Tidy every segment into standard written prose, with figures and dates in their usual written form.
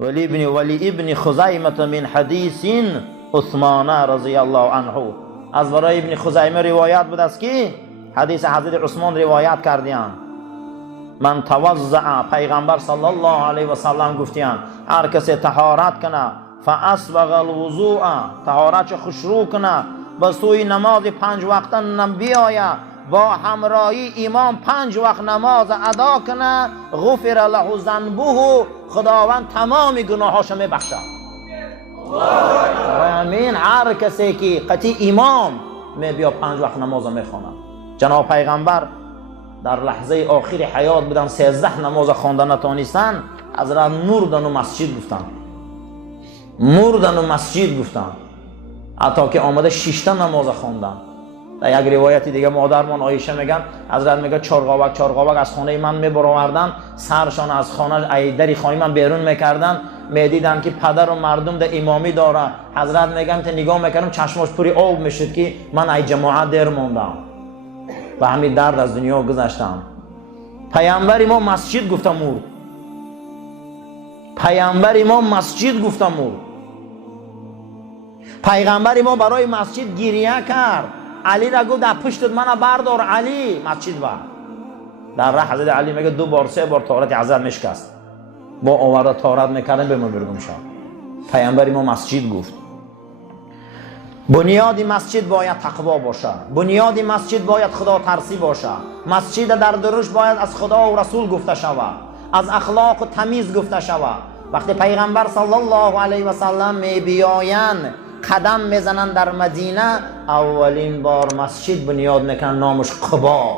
ولی ابن خزیمه من حدیث عثمان رضی الله عنه. از برای ابن خزیمه روایت بود است که حدیث حضرت عثمان روایت کردیان. من توضع، پیغمبر صلی الله علیه و سلم گفتیان هر کسی طهارت کنه فاسبغ الوضوء، طهارت خوشرو کنه، به سوی نماز 5 وقته بیایه، با همراهی امام 5 وقت نماز ادا کنه، غفر له ذنبه، خداوند تمام گناهاش میبخشه. آمین. هر کسی که قطعی امام بیا 5 وقت نماز میخونه. جناب پیغمبر در لحظه آخر حیات بودن، 13 نماز خواندن نتونستن، حضرت مردن و مسجد گفتن، مردن و مسجد گفتن، حتی که آمده 6 نماز خواندن. در یک روایتی دیگه مادرمان عایشه میگن حضرت میگه چارقاوک از خانه من میبروردن، سرشان از خانه در خانه من بیرون میکردن، میدیدن که پدر و مردم در امامی داره. حضرت میگن تا نگاه میکردم چشماش پوری آب میشد که من ای جماعت دیر موندم و همین درد از دنیا گذشتم. پیامبر ما مسجد گفتم مرد، پیامبر ما مسجد گفتم مرد. پیغمبر ما برای مسجد گریه کرد. علی را گفت در پشتت منو بردار علی، مسجد بر. در راه حضرت علی میگه 2 بار 3 بار طهارت حضرت میشکست، با آورده طهارت میکردن به مردم شد. پیامبر ما مسجد گفت. بنیاد مسجد باید تقوا باشه، بنیاد مسجد باید خدا ترسی باشه، مسجد در دروش باید از خدا و رسول گفته شود، از اخلاق و تمیز گفته شود. وقتی پیغمبر صلی الله علیه و سلم میبیایند قدم میزنن در مدینه، اولین بار مسجد بنیاد میکنن، نامش قبا.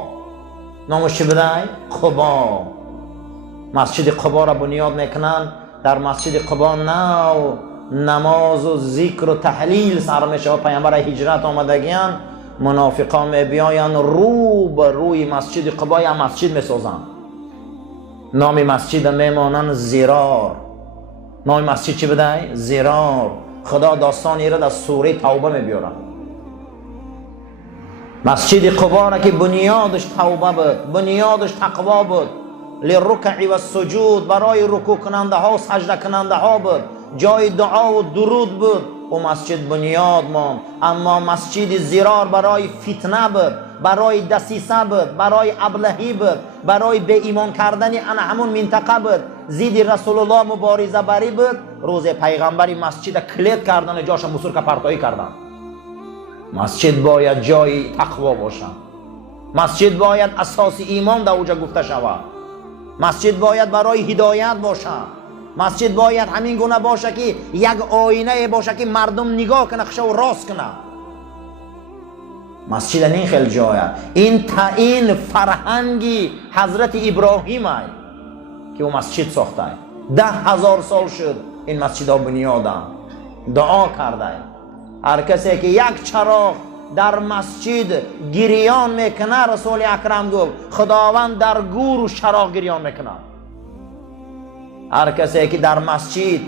نامش چی بوده؟ قبا. مسجد قبا را بنیاد میکنن. در مسجد قبا نماز و ذکر و تحلیل سر میشه. پیامبر هجرت آمدگیان، منافقان میبیاین رو به روی مسجد قبا یا مسجد میسازن. نام مسجد میمانن زرار. نام مسجد چی بوده؟ زرار. خدا داستانی را در سوره توبه میبیارن. مسجد قبا را که بنیادش توبه بود، بنیادش تقوا بود، للرکع و السجود، برای رکوع کننده ها و سجده کننده ها بود، جای دعا و درود بود، و مسجد بنیاد ماند. اما مسجد زرار برای فتنه بود، برای دسیسه بود، برای ابلهی بود، برای به ایمان کردن همون منطقه بود، زید رسول الله مبارزه بری بود. روز پیغمبری مسجد کلید کردن، جاش مسرک پرتایی کردن. مسجد باید جای تقوا باشه، مسجد باید اساس ایمان در اوجا گفته شود، مسجد باید برای هدایت باشه، مسجد باید همین گونه باشه که یک آینه باشه که مردم نگاه کنه خشو راست کنه. مسجد این خیلی جایه. این فرهنگی حضرت ابراهیم ای که او مسجد ساخته. 10,000 سال شد این مسجد ها بنیاده. دعا کرده هر کسی که یک چراغ در مسجد گریان میکنه، رسول اکرم گفت خداوند در گور و چراغ گریان میکنه. هر کسی که در مسجد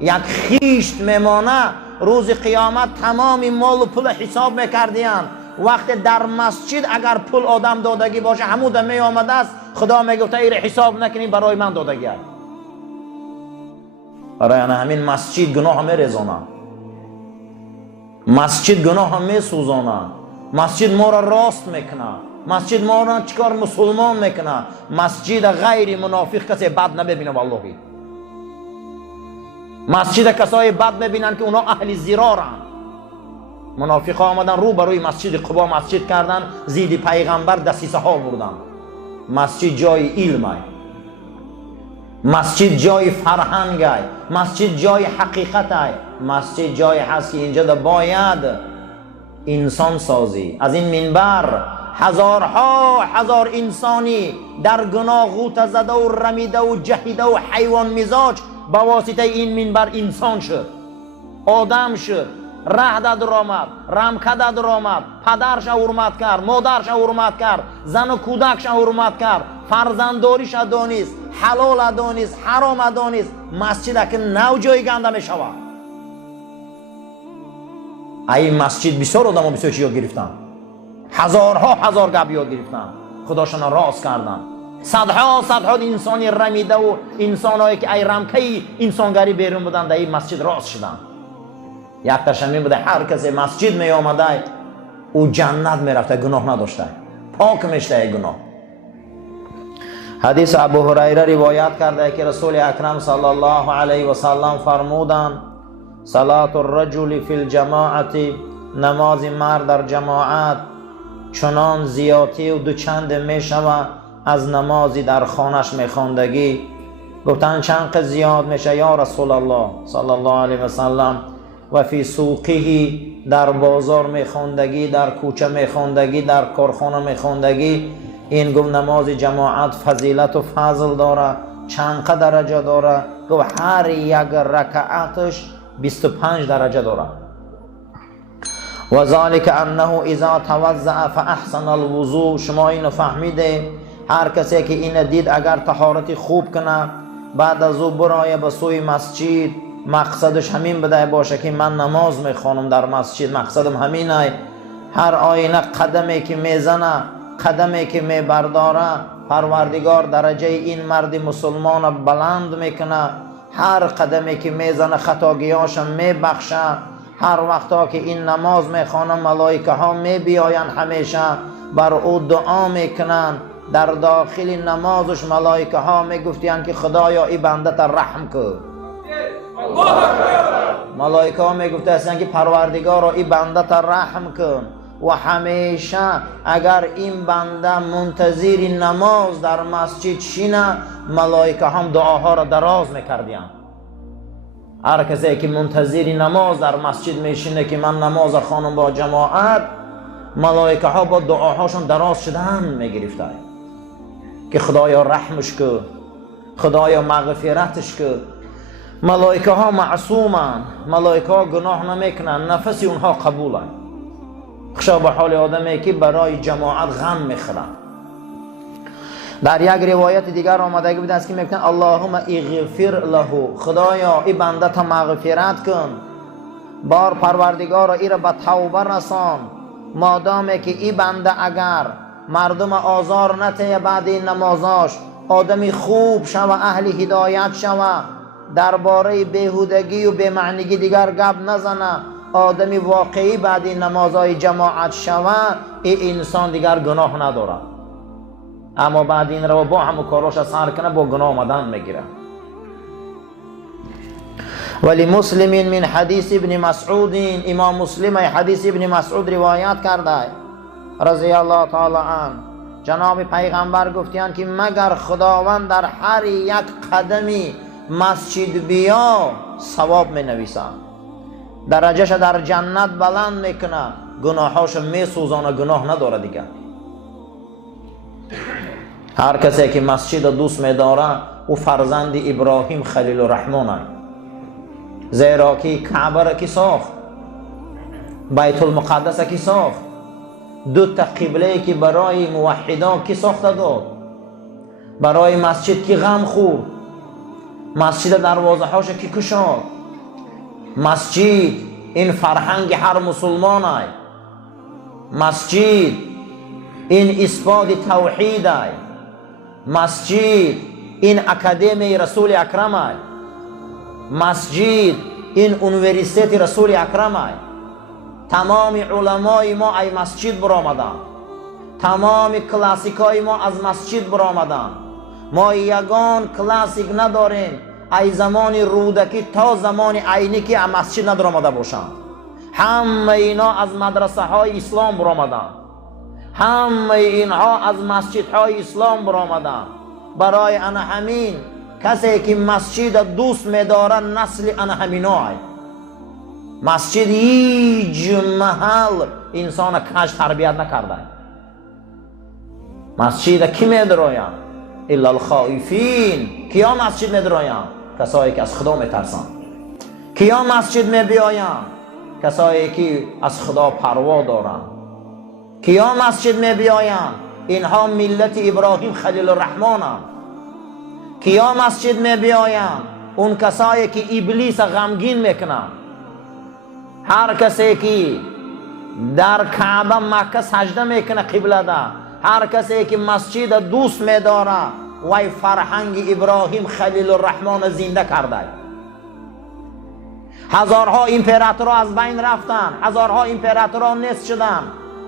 یک خیشت میمانه، روز قیامت تمام مال و پول حساب میکردیان. وقت در مسجد اگر پول آدم دادگی باشه همون می آمده است، خدا میگفت ایره حساب نکنی برای من دادگی است. برای همین مسجد گناه هم میریزانه، مسجد گناه هم میسوزانه، مسجد ما را راست میکنه، مسجد ما را چیکار مسلمان میکنه. مسجد غیر منافق کسی بد نبینه. والله مسجد کسای بد میبینن که اونا اهل زرارن. منافق آمدن رو بروی مسجد قبا مسجد کردن، زید پیغمبر دسیسه ها بردن. مسجد جای علم، مسجد جای فرهنگ، مسجد جای حقیقت، مسجد جای هست که اینجا باید انسان سازی. از این منبر هزارها هزار انسانی در گناه غوطه زده و رمیده و جهیده و حیوان مزاج با واسطه این منبر انسان شد، آدم شد، ره در آمد، رمکه در آمد، پدرش حرمت کرد، مادرش حرمت کرد، زن و کودکش حرمت کرد، فرزنداریش دانست، حلال دانست، حرام دانست. مسجد که نو جای گنده می شود. این مسجد بسیار آدم بسیار چی یاد گرفتن، هزارها هزار گپ یاد گرفتن، خداشان راست کردن. صدها انسانی رمیده و انسانایی که ای رمکه انسانگری بیرون بودن در این مسجد راست شدن. یک تشمی بوده هر کسی مسجد می آمده او جنت می رفته، گناه نداشته، پاک میشته گناه. حدیث ابو هریره روایت کرده که رسول اکرم صلی الله علیه و سلم فرمودند صلات الرجل فی الجماعت، نماز مرد در جماعت چنان زیاتی و دوچند می شود از نمازی در خانش می خواندگی. گفتن چند قدر زیاد میشه یا رسول الله صلی الله علیه و سلم؟ و فی سوقه، در بازار می خواندگی، در کوچه می خواندگی، در کارخانه می خواندگی. این گفت نماز جماعت فضیلت و فضل داره، چند درجه داره؟ گفت هر یک رکعتش 25 درجه داره. و ذالک انه اذا توضأ فاحسن الوضوء، شما اینو فهمیده؟ هر کسی که این دید اگر طهارت خوب کنه بعد از او برای به سوی مسجد، مقصدش همین بده باشه که من نماز میخوانم در مسجد، مقصدم همینه. هر آینه قدمی که میزنه، قدمی که میبرداره، پروردگار درجه این مرد مسلمان بلند میکنه. هر قدمی که میزنه خطاگیاش میبخشه. هر وقتا که این نماز میخوانه ملائکه ها میبیاین همیشه بر او دعا میکنن. در داخل نمازش ملائکه ها میگفتین که خدایا ای بنده تا رحم کن. ملائکه ها میگفتن که پروردگارا ای بنده تا رحم کن. و همیشه اگر این بنده منتظر نماز در مسجد شینه، ملائکه هم دعاها را دراز میکردین. هر کسی که منتظر نماز در مسجد میشینه که من نماز خوانم با جماعت، ملائکه ها با دعاهاشون دراز شدن میگرفتن که خدایا رحمش کن، خدایا مغفرتش کن. ملائکه ها معصومن، ملائکه ها گناه نمیکنن، نفس اونها قبولن. خشا به حال آدمی که برای جماعت غم میخورن. در یک روایت دیگر آمدگی بود است که میگن اللهم اغفر له، خدایا این بنده تا مغفرت کن. بار پروردگارا ای را به توبه رسان. مادامی که این بنده اگر مردم آزار نته بعد این نمازاش، آدمی خوب شوه، اهل هدایت شوه، درباره بیهودگی و بی‌معنیگی دیگر گپ نزنه، آدمی واقعی بعد این نمازهای جماعت شوه، این انسان دیگر گناه نداره. اما بعد این رو با همو کاراش سر کنه با گناه آمدن میگیره. ولی مسلم من حدیث ابن مسعود، امام مسلم حدیث ابن مسعود روایت کرده رضی الله تعالی عنه، جناب پیغمبر گفتند که مگر خداوند در هر یک قدمی مسجد بیا ثواب می نویسه، درجهش در جنت بلند میکنه، گناهاش می سوزانه، گناه نداره دیگه. هر کسی که مسجد دوست می داره او فرزند ابراهیم خلیل الرحمن است، زیرا که کعبه را کی ساخت، بیت المقدس کی ساخت، دو تا قبله که برای موحدان کی ساخته داد، برای مسجد کی غم خورد، مسجد دروازه هاش کی کشاد. مسجد این فرهنگ هر مسلمان است. مسجد این اثبات توحید است. مسجد این اکادمی رسول اکرم است. مسجد این انوریسیتی رسول اکرم است. تمام علمای ما ای مسجد برآمدند، تمام کلاسیکای ما از مسجد برآمدند. ما یگان کلاسیک نداریم ای زمان رودکی تا زمان عینی از مسجد ندرآمده باشند. همه اینا از مدرسه های اسلام برآمدند، همه اینها از مسجد های اسلام برآمدند. برای آن همین کسی که مسجد دوست می‌داره نسل آن همینا است. مسجد هیچ محل انسان کج تربیت نکرده. مسجد کی می‌دراین؟ الا الخائفین. کیا مسجد می‌دراین؟ کسایی که از خدا میترسند. کیا مسجد می‌بیایند؟ کسایی که از خدا پروا دارند. کیا مسجد می‌بیایند؟ اینها ملت ابراهیم خلیل الرحمن اند. کیا مسجد می‌بیایند؟ اون کسایی که ابلیس غمگین میکنند. هر کسی که در کعبه مکه سجده میکنه قبله ده، هر کسی که مسجد دوست می‌داره وای فرهنگ ابراهیم خلیل الرحمن زنده کرده. هزارها امپراتورها از بین رفتن، هزارها امپراتورها نصف شدن.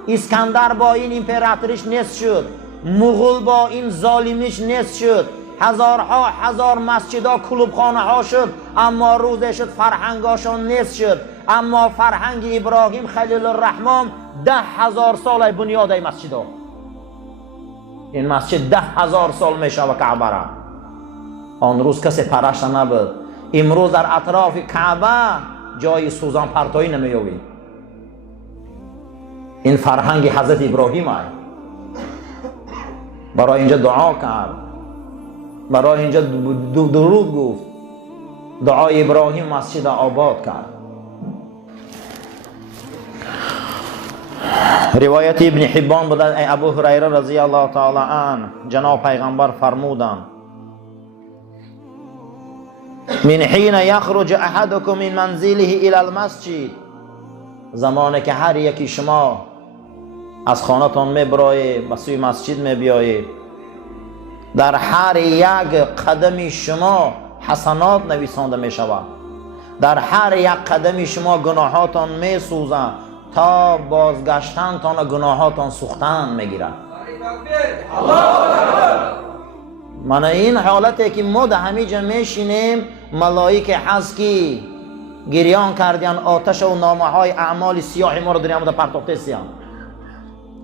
اسکندر با این امپراتوریش نصف شد، مغول با این ظالمیش نصف شد، هزارها هزار مسجدها کلوبخانه ها شد، اما روزه شد فرهنگاشون نصف شد. اما فرهنگ ابراهیم خلیل الرحمن 10,000 سال بنیاد مسجد ها. این مسجد 10,000 سال میشه و کعبه را آن روز کسی پرست نبود. امروز در اطراف کعبه جای سوزان پرتایی نمی‌یابی. این فرهنگ حضرت ابراهیم است. برای اینجا دعا کرد، برای اینجا درود گفت. دعای ابراهیم مسجد آباد کرد. روایت ابن حبان بود از ابو هریره رضی الله تعالی عنه، جناب پیغمبر فرمودند من حين يخرج احدكم من منزله الى المسجد، زمانی که هر یکی شما از خانه‌تان میبرایید به سوی مسجد میبیایید، در هر یک قدم شما حسنات نویسانده میشود، در هر یک قدم شما گناهاتان میسوزند تا بازگشتنتان گناهاتان سوختن میگیرد. من این حالتی که ما در همه جا میشینیم، ملائکه هست که گریان کردن آتش و نامه های اعمال سیاه ما رو دنیا مده پرتاخته سیان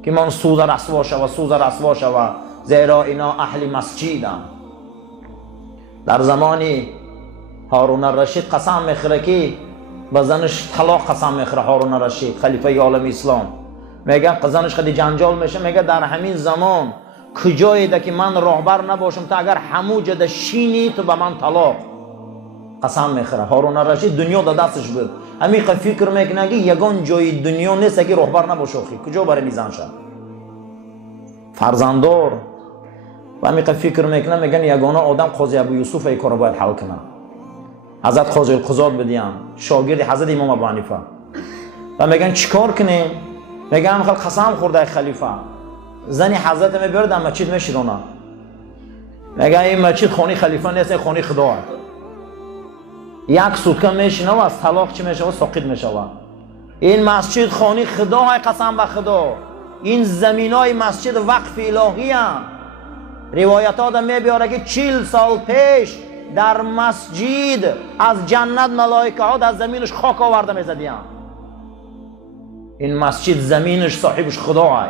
که من سوز رسوا شود، سوز رسوا شود، زیرا اینا اهل مسجدند. در زمانی هارون الرشید قسم میخوره که به زنش طلاق قسم میخوره. هارون الرشید خلیفه عالم اسلام میگه زنش خیلی جنجال میشه، میگه در همین زمان کجایی ده که من راهبر نباشم تا اگر همو جده شینی تو به من طلاق قسم میخوره. هارون الرشید دنیا در دستش بود، همین فکر میکنه که یگان جای دنیا نیست که راهبر نباشه، کجا برای میزن شد فرزنددار و همین فکر میکنه، میگن یگانه آدم قاضی ابو یوسف ای کارو باید حل کنه. حضرت قاضی القضات بدیم، شاگرد حضرت امام ابو حنیفه، و میگن چیکار کنیم؟ میگن قسم خورده خلیفه زنی حضرت میبرد در مسجد میشیرونه. میگن این مسجد خانه خلیفه نیست، این خانه خدا است. یک سوتکه میشینه و از طلاق چی میشه و ساقط میشه. این مسجد خانه خدا های قسم به خدا. این زمین های مسجد وقف الهی هم. روایت ها میبیاره که 40 سال پیش در مسجد از جنت ملائکه ها در زمینش خاک آورده میزدیم. این مسجد زمینش صاحبش خدا های.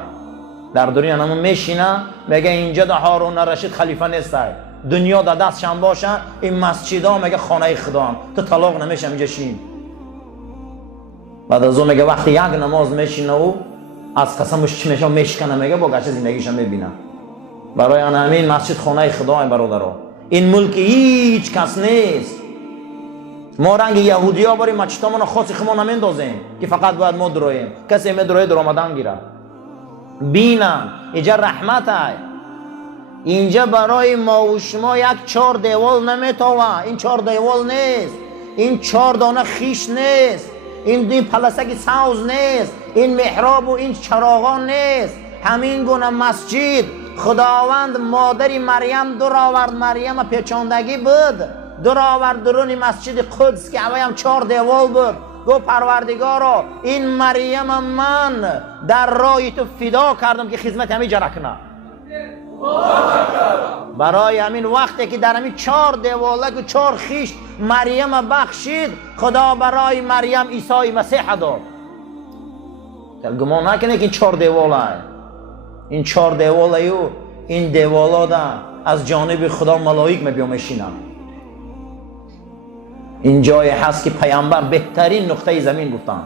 در دنیا نمون میشینه میگه اینجا در هارون الرشید خلیفه نیست، دنیا در دستشان باشه، این مسجد ها میگه خانه خدا هم. تو طلاق نمیشه اینجا شین. بعد از اون میگه وقتی یک نماز میشینه و از قسمش چی میشه میشکنه، میگه با گشت زندگیش میبینه. برای همین مسجد خانه خدا های برادرها. این ملک هیچ کس نیست. ما رنگ یهودی ها برای مسجدامون خاصی خما نمیندازیم که فقط باید ما درویم. کسی میدروه در آمدن گیره. بینم اینجا رحمت های. اینجا برای ما و شما یک 4 دیوال نمیتوه. این 4 دیوال نیست، این 4 دانه خیش نیست، این پلسک سوز نیست، این محراب و این چراغان نیست. همین گونه مسجد خداوند مادری مریم دور آورد، مریم پیچاندگی بود، دور آورد درون مسجد قدس که اوی هم 4 دیوال بود. گو پروردگارا این مریم من در راه تو فدا کردم که خدمت همین جا کنه. برای همین وقتی که در همین 4 دیوالک و 4 خیش مریم بخشید، خدا برای مریم عیسی مسیح داد. گمان نکنه که این 4 دیوال هست. این 4 دیوال هست و این دیوال ها از جانب خدا ملائک میشینن. این جای هست که پیامبر بهترین نقطه زمین گفتن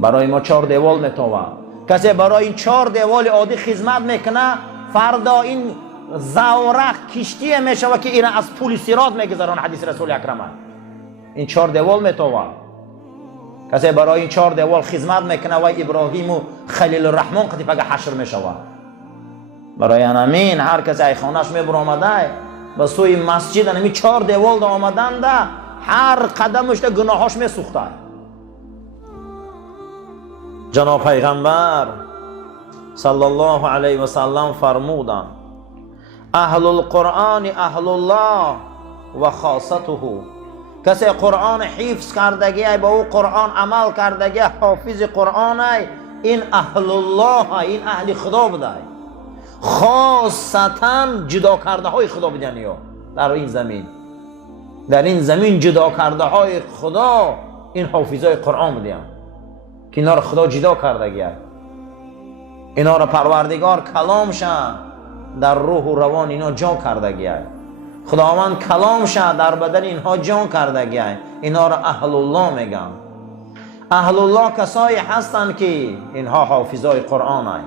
برای ما 4 دیوال میتوه. کسی برای این 4 دیوال عادی خدمت میکنه، فردا این زورق کشتی میشه و که اینا از پول صراط میگذرن. حدیث رسول اکرم این 4 دیوال میتوه. کسی برای این 4 دیوال خدمت میکنه و ابراهیم و خلیل الرحمن قطیفه حشر میشوه. برای همین هر کسی ای خانهش میبر آمده به سوی مسجد همین 4 دیوال دا آمدن ده، هر قدمش ده گناهاش میسوخته. جناب پیغمبر صلی الله علیه و سلم فرمودند اهل القرآن اهل الله و خاصته. کسی قرآن حفظ کردگی با او قرآن عمل کردگی حافظ قرآن این اهل الله، این اهل خدا بوده، خاصتا جدا کرده های خدا بودن. یا در این زمین، در این زمین جدا کرده های خدا این حافظای قرآن بودن که اینا رو خدا جدا کرده گیه، اینا رو پروردگار کلامش در روح و روان اینا جا کرده گیه، خداوند کلامش در بدن اینها جا کرده گیه. اینا رو اهل الله میگن. اهل الله کسایی هستند که اینها حافظای قرآن هستند.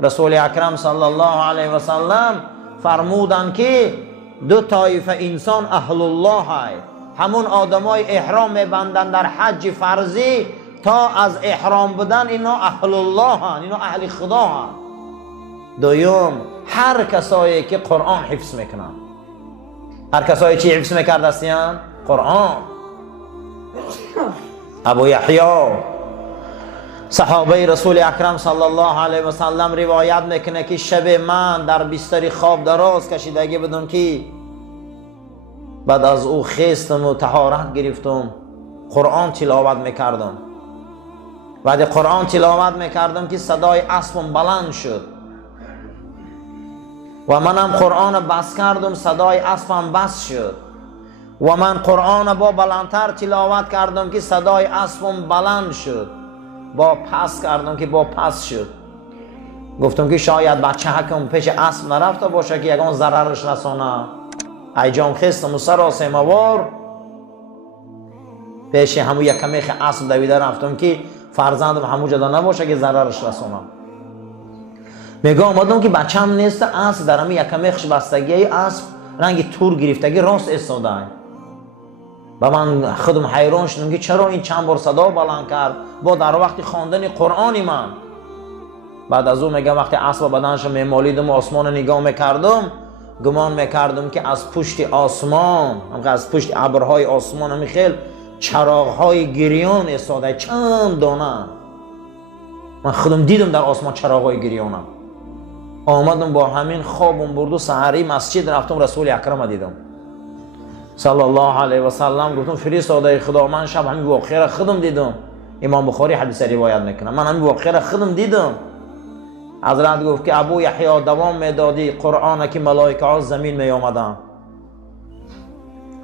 رسول اکرم صلی الله علیه و سلم فرمودند که دو طایفه انسان اهل الله هست، همون آدمای احرام میبندن در حج فرضی تا از احرام بودن اینا اهل الله هستند، اینا اهل خدا هستند. دوم هر کسایی که قرآن حفظ میکنن. هر کسایی چی حفظ میکرده هستند؟ قرآن. ابو یحیی صحابه رسول اکرم صلی الله علیه و سلم روایت میکنه که شب من در بستر خواب دراز کشیدگی بدم که بعد از او خیستم و طهارت گرفتم، قرآن تلاوت میکردم. بعد قرآن تلاوت میکردم که صدای اسبم بلند شد و منم قرآن بس کردم، صدای اسبم بس شد و من قرآن با بلندتر تلاوت کردم که صدای اسبم بلند شد، با پس کردم که با پس شد. گفتم که شاید بچه حکم پیش اسب نرفته باشه که یگان ضررش رسانه. ایجام خستم و سراسیموار پیش همو یک میخ اسب دویده رفتم که فرزندم همو جدا نباشه که ضررش رسانه. میگه آمدم که بچم نیست، اسب در همه یک میخش بستگی اسب رنگ تور گرفتگی راست استاده و من خودم حیران شدم که چرا این چند بار صدا بلند کرد با در وقت خواندن قرآن من. بعد از اون میگه وقتی اسب بدنش میمالیدم و آسمان نگاه میکردم، گمان میکردم که از پشت آسمان، از پشت ابرهای آسمان همی خیل چراغهای گریان استاده، چند دانه. من خودم دیدم در آسمان چراغهای گریانه. آمدم با همین خوابم برد و سحری مسجد رفتم، رسول اکرم دیدم صلی الله علیه و سلم. گفتم فرستاده خدا من شب همین واقعه را خودم دیدم. امام بخاری حدیث روایت میکنه من همین واقعه را خودم دیدم. حضرت گفت که ابو یحیی دوام میدادی قرآن که ملائکه ها زمین می آمدن.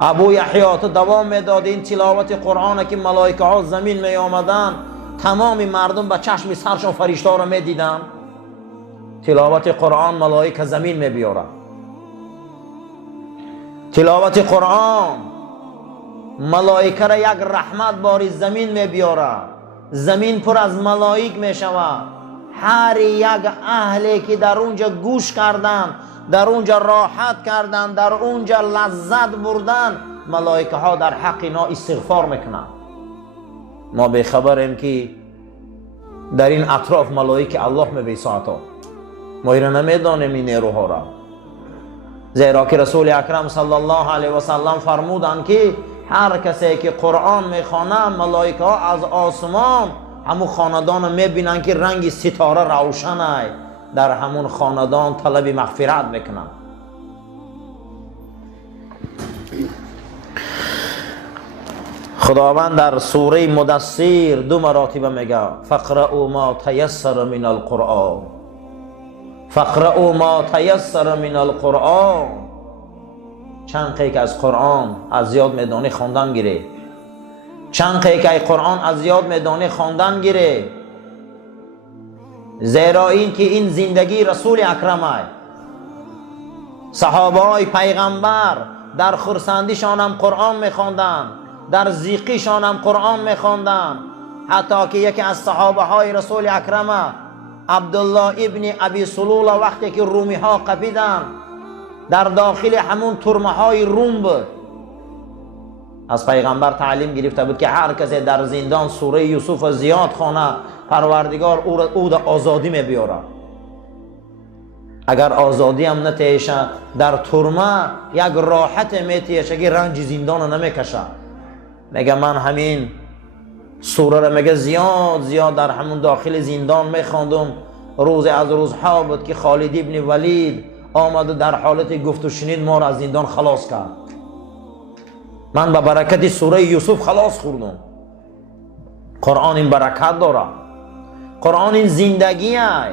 ابو یحیی تو دوام میدادی این تلاوت قرآن که ملائکه ها زمین می آمدن، تمام مردم با چشم سرشون فرشته را می دیدن. تلاوت قرآن ملائکه زمین می بیاره. تلاوت قرآن ملائکه را یک رحمت باری زمین می بیاره. زمین پر از ملائک می شود. هر یک اهلی که در اونجا گوش کردن، در اونجا راحت کردن، در اونجا لذت بردن، ملائکه ها در حق اینا استغفار میکنن. ما به خبریم که در این اطراف ملائکه الله میبیساتا، ما اینا نمیدانیم این نیروها را. زیرا که رسول اکرم صلی الله علیه و سلم فرمودند که هر کسی که قرآن میخوانه ملائکه ها از آسمان همون خاندان میبینن که رنگ ستاره روشنه، در همون خاندان طلب مغفرت میکنن. خداوند در سوره مدثر 2 مراتبه میگه فقرؤوا ما تیسر من القرآن، فقرؤوا ما تیسر من القرآن. چند قیک از قرآن از زیاد میدانی خواندن گیره، چند قیک قرآن از زیاد میدانی خواندن گیره. زیرا این که این زندگی رسول اکرم است. صحابه های پیغمبر در خرسندیشان هم قرآن میخواندن، در زیقیشان هم قرآن میخواندن. حتی که یکی از صحابه های رسول اکرم عبدالله ابن ابی سلول وقتی که رومی ها قپیدن در داخل همون ترمه های روم بود، از پیغمبر تعلیم گرفته بود که هر کسی در زندان سوره یوسف زیاد خوانه پروردگار او را آزادی میبیاره. اگر آزادی هم نتیشه در ترمه یک راحت میتیشه که رنج زندان نمیکشه. میگه من همین سوره را میگه زیاد در همون داخل زندان میخواندم، روز از روزها بود که خالد ابن ولید آمد و در حالت گفت و شنید ما را از زندان خلاص کرد. من به برکت سوره یوسف خلاص خوردم. قرآن این برکت داره، قرآن این زندگی ای،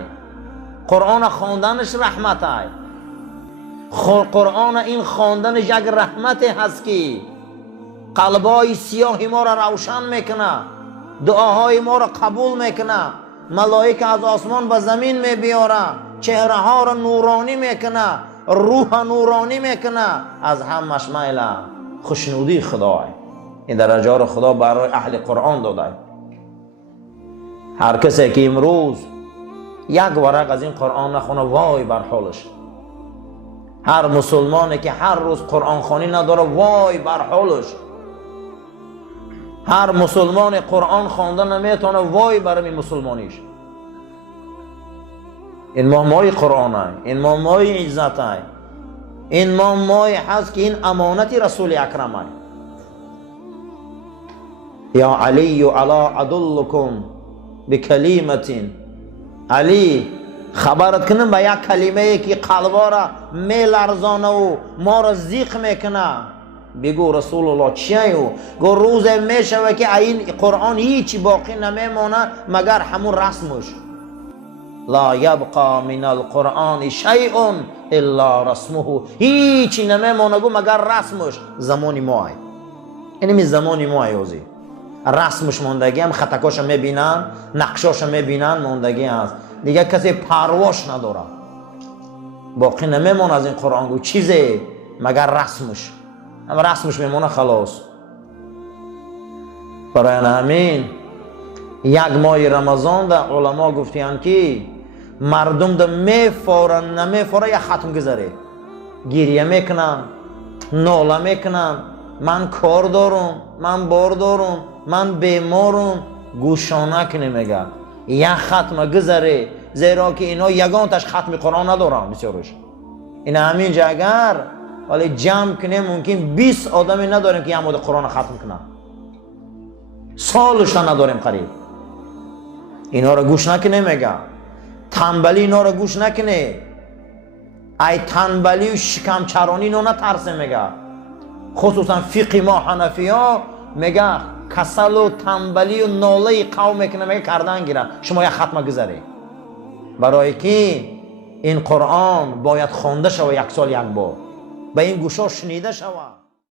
قرآن خواندنش رحمت ای، قرآن این خواندنش یک رحمت هست که قلبای سیاه ما را روشن میکنه، دعاهای ما را قبول میکنه، ملائکه از آسمان به زمین میبیاره، چهره ها را نورانی میکنه، روح نورانی میکنه. از همش میل خوشنودی خدای. این درجه را خدا برای اهل قرآن داده. هر کسی که امروز یک ورق از این قرآن نخونه وای بر حالش. هر مسلمانی که هر روز قرآن خوانی نداره وای بر حالش. هر مسلمان قرآن خوانده نمیتونه وای بر این مسلمانیش. این ماه قرآن های، این ماه عزت های، این ماه هست که این امانت رسول اکرم های. یا علی علا ادلکم بکلمت. علی خبرت کنم به یک کلمه که قلبا را میلرزانه و ما را زیق میکنه. بگو رسول الله چیه او؟ گو روز میشوه که این قرآن هیچی باقی نمیمانه مگر همون رسمش. لا یبقى من القرآن شیء الا رسمه. هیچی نمیمانه گو مگر رسمش. زمانی ما اینمی زمانی ما اوزی رسمش موندگی هم، خطکاش میبینن، نقشاش میبینن، موندگی هست دیگه. کسی پرواش نداره، باقی نمیمونه از این قرآن گو چیزی مگر رسمش. اما رسمش میمونه خلاص. برای همین یک ماه رمضان در علما گفتیان که مردم در میفورن نمیفوره یا ختم گذاره، گریه میکنن، ناله میکنن، من کار دارم، من بار دارم، من بیمارم، گوشانک نمیگه یک ختم گذاره. زیرا که اینا یگان تاش ختم قرآن ندارن بسیارش. این همینجا اگر ولی جمع کنیم ممکن 20 آدمی نداریم که یه مورد قرآن ختم کنن، سالش نداریم قریب. اینا را گوش نکنه. میگه تنبلی اینا را گوش نکنه. ای تنبلی و شکم چرانی اینا نترسه. میگه خصوصا فقه ما حنفی ها میگه کسل و تنبلی و ناله قوم میکنه، میگه کردن گیرن شما یک ختمه گذاره. برای که این قرآن باید خوانده شود یک سال یک بار، به این گوشا شنیده شود.